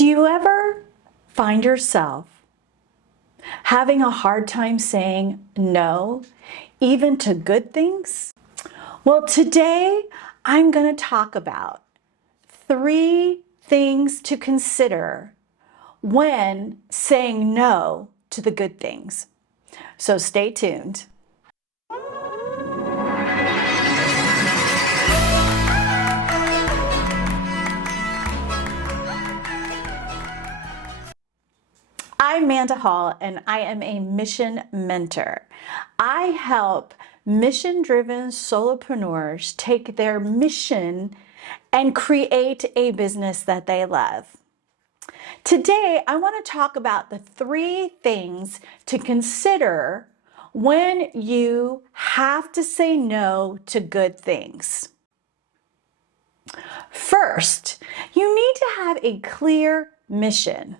Do you ever find yourself having a hard time saying no, even to good things? Well, today I'm going to talk about 3 things to consider when saying no to the good things. So stay tuned. I'm Amanda Hall, and I am a mission mentor. I help mission-driven solopreneurs take their mission and create a business that they love. Today, I want to talk about the 3 things to consider when you have to say no to good things. First, you need to have a clear mission.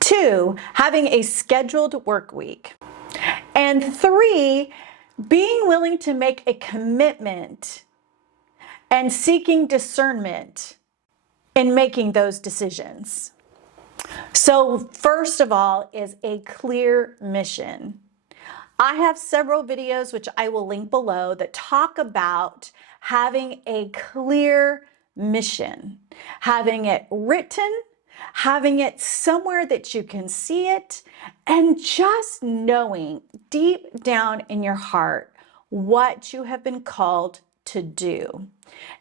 2, having a scheduled work week. And 3, being willing to make a commitment and seeking discernment in making those decisions. So first of all is a clear mission. I have several videos, which I will link below, that talk about having a clear mission, having it written, having it somewhere that you can see it, and just knowing deep down in your heart what you have been called to do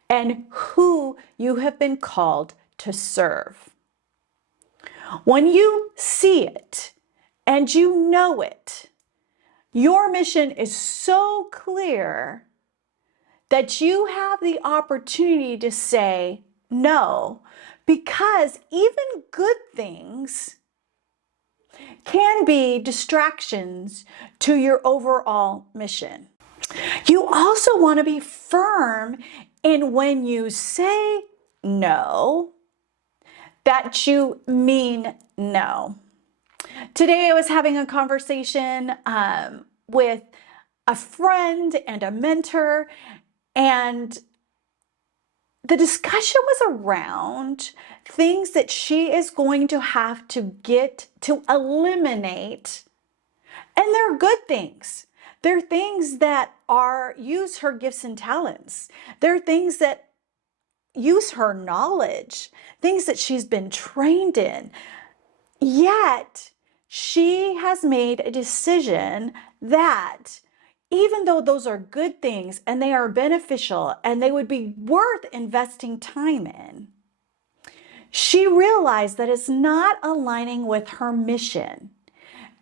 and who you have been called to serve. When you see it and you know it, your mission is so clear that you have the opportunity to say no, because even good things can be distractions to your overall mission. You also want to be firm in when you say no, that you mean no. Today I was having a conversation with a friend and a mentor, and the discussion was around things that she is going to have to get to eliminate, and they're good things. They're things that use her gifts and talents. They're things that use her knowledge, things that she's been trained in. Yet she has made a decision that even though those are good things and they are beneficial and they would be worth investing time in, she realized that it's not aligning with her mission.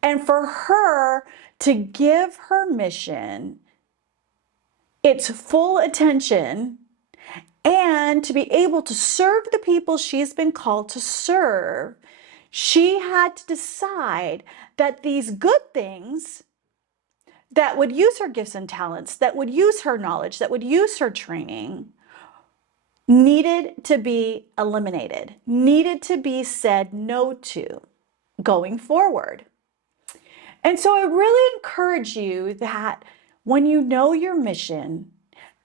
And for her to give her mission its full attention and to be able to serve the people she's been called to serve, she had to decide that these good things that would use her gifts and talents, that would use her knowledge, that would use her training, needed to be eliminated, needed to be said no to going forward. And so I really encourage you that when you know your mission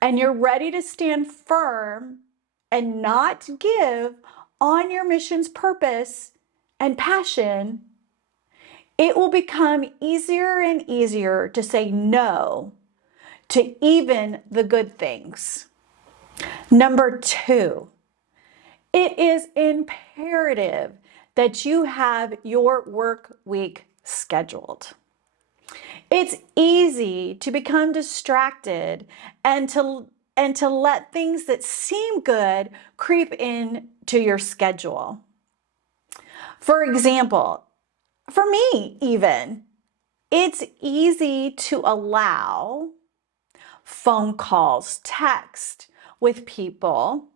and you're ready to stand firm and not give on your mission's purpose and passion, it will become easier and easier to say no to even the good things. Number 2, it is imperative that you have your work week scheduled. It's easy to become distracted and to let things that seem good creep into your schedule. For example, for me even, it's easy to allow phone calls, text with people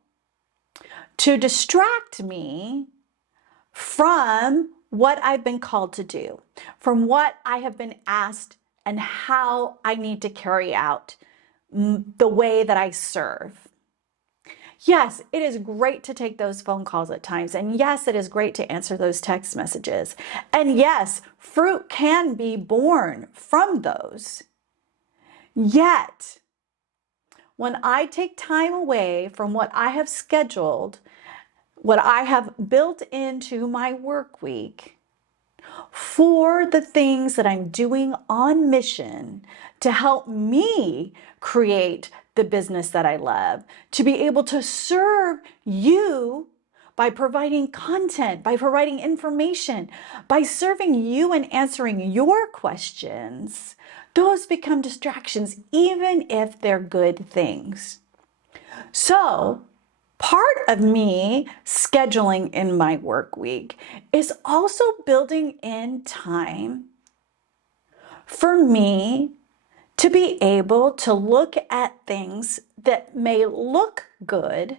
to distract me from what I've been called to do, from what I have been asked and how I need to carry out the way that I serve. Yes, it is great to take those phone calls at times. And yes, it is great to answer those text messages. And yes, fruit can be born from those. Yet, when I take time away from what I have scheduled what I have built into my work week for the things that I'm doing on mission to help me create the business that I love, to be able to serve you by providing content, by providing information, by serving you and answering your questions. Those become distractions, even if they're good things. So, part of me scheduling in my work week is also building in time for me to be able to look at things that may look good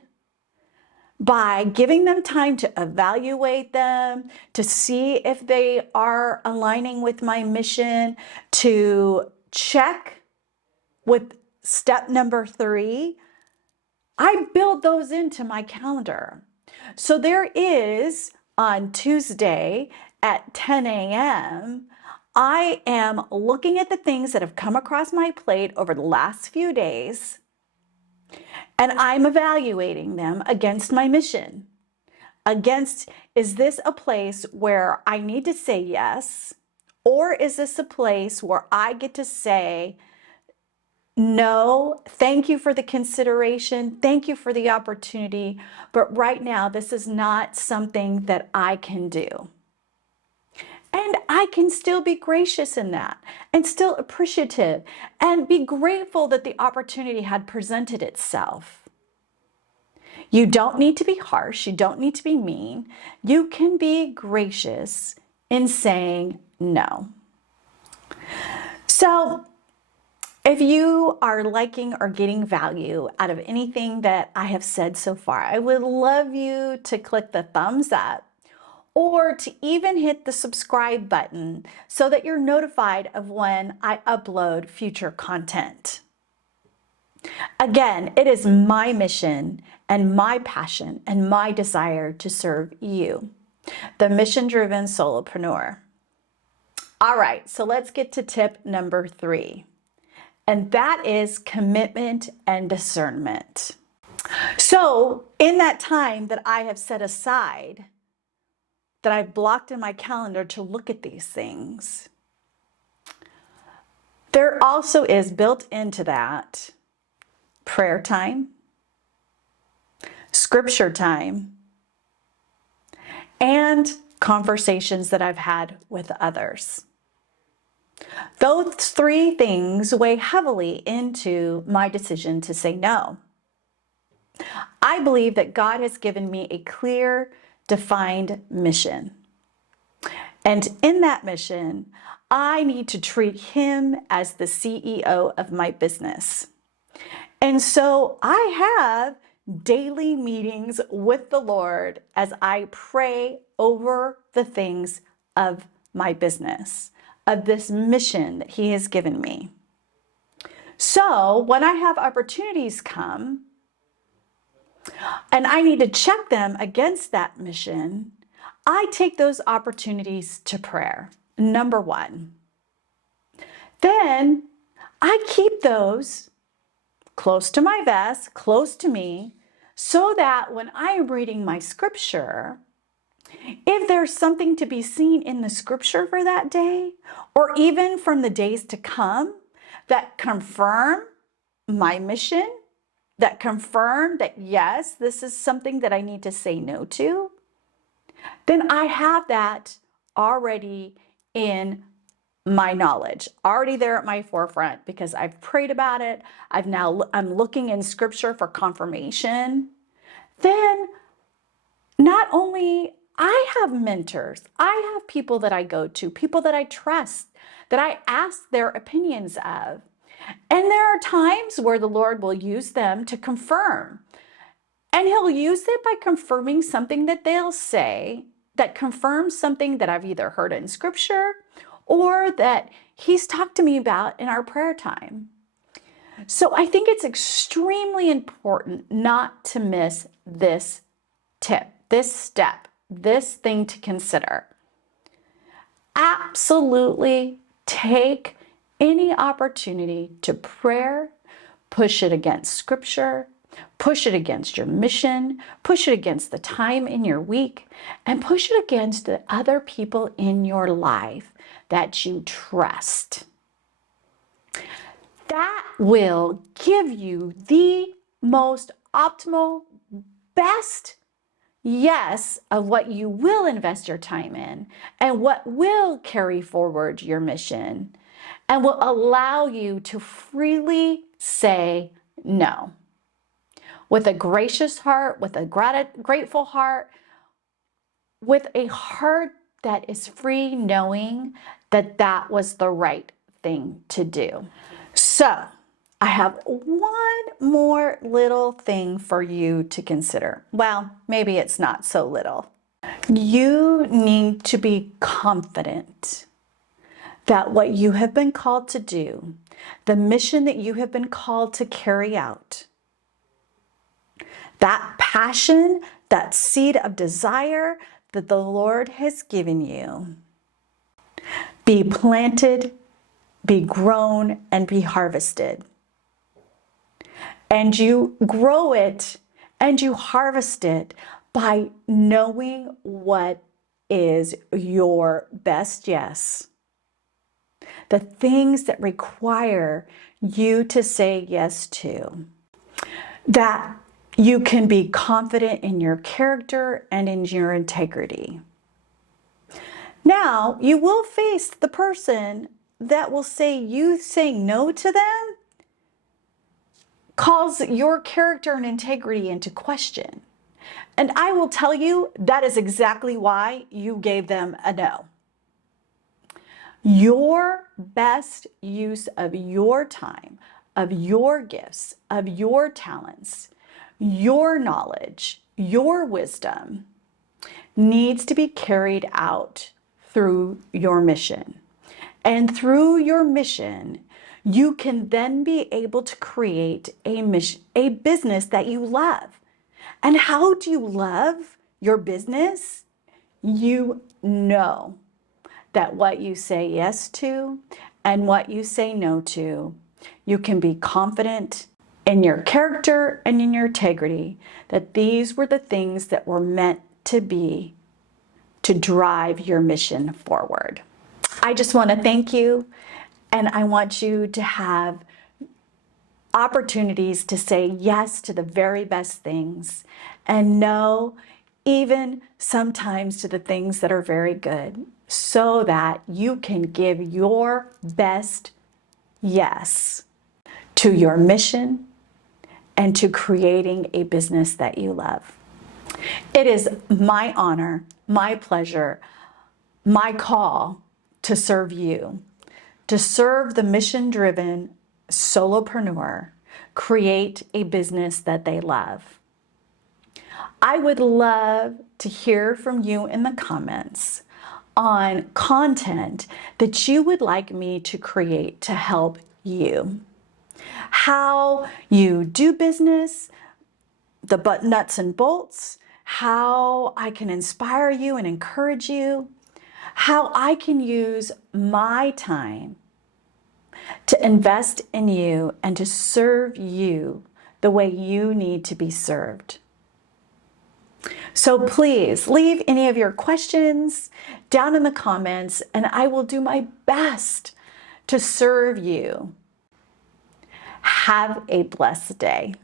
by giving them time to evaluate them, to see if they are aligning with my mission, to check with step number 3. I build those into my calendar. So there is on Tuesday at 10 a.m., I am looking at the things that have come across my plate over the last few days, and I'm evaluating them against my mission. Against, is this a place where I need to say yes? Or is this a place where I get to say, no, thank you for the consideration. Thank you for the opportunity. But right now, this is not something that I can do. And I can still be gracious in that and still appreciative and be grateful that the opportunity had presented itself. You don't need to be harsh. You don't need to be mean. You can be gracious in saying no. So, if you are liking or getting value out of anything that I have said so far, I would love you to click the thumbs up or to even hit the subscribe button so that you're notified of when I upload future content. Again, it is my mission and my passion and my desire to serve you, the mission-driven solopreneur. All right, so let's get to tip number 3. And that is commitment and discernment. So in that time that I have set aside, that I've blocked in my calendar to look at these things, there also is built into that prayer time, scripture time, and conversations that I've had with others. Those 3 things weigh heavily into my decision to say no. I believe that God has given me a clear, defined mission. And in that mission, I need to treat Him as the CEO of my business. And so I have daily meetings with the Lord as I pray over the things of my business, of this mission that He has given me. So when I have opportunities come and I need to check them against that mission, I take those opportunities to prayer, number 1. Then I keep those close to my vest, close to me, so that when I am reading my scripture, if there's something to be seen in the scripture for that day, or even from the days to come, that confirm my mission, that confirm that yes, this is something that I need to say no to, then I have that already in my knowledge, already there at my forefront, because I've prayed about it. I'm looking in scripture for confirmation. Then not only I have mentors, I have people that I go to, people that I trust, that I ask their opinions of. And there are times where the Lord will use them to confirm. And He'll use it by confirming something that they'll say that confirms something that I've either heard in scripture or that He's talked to me about in our prayer time. So I think it's extremely important not to miss this tip, this step, this thing to consider. Absolutely take any opportunity to prayer, push it against scripture, Push it against your mission, push it against the time in your week, and push it against the other people in your life that you trust. That will give you the most optimal, best yes of what you will invest your time in and what will carry forward your mission and will allow you to freely say no. With a gracious heart, with a grateful heart, with a heart that is free, knowing that that was the right thing to do. So, I have one more little thing for you to consider. Well, maybe it's not so little. You need to be confident that what you have been called to do, the mission that you have been called to carry out, that passion, that seed of desire that the Lord has given you, be planted, be grown, and be harvested. And you grow it and you harvest it by knowing what is your best yes. The things that require you to say yes to. That you can be confident in your character and in your integrity. Now, you will face the person that will say you saying no to them calls your character and integrity into question. And I will tell you that is exactly why you gave them a no. Your best use of your time, of your gifts, of your talents, your knowledge, your wisdom needs to be carried out through your mission. And through your mission, you can then be able to create a business that you love. And how do you love your business? You know that what you say yes to and what you say no to, you can be confident in your character and in your integrity that these were the things that were meant to be to drive your mission forward. I just want to thank you, and I want you to have opportunities to say yes to the very best things and no, even sometimes to the things that are very good, so that you can give your best yes to your mission and to creating a business that you love. It is my honor, my pleasure, my call to serve you, to serve the mission-driven solopreneur, create a business that they love. I would love to hear from you in the comments on content that you would like me to create to help you. How you do business, the nuts and bolts, how I can inspire you and encourage you, how I can use my time to invest in you and to serve you the way you need to be served. So please leave any of your questions down in the comments, and I will do my best to serve you. Have a blessed day.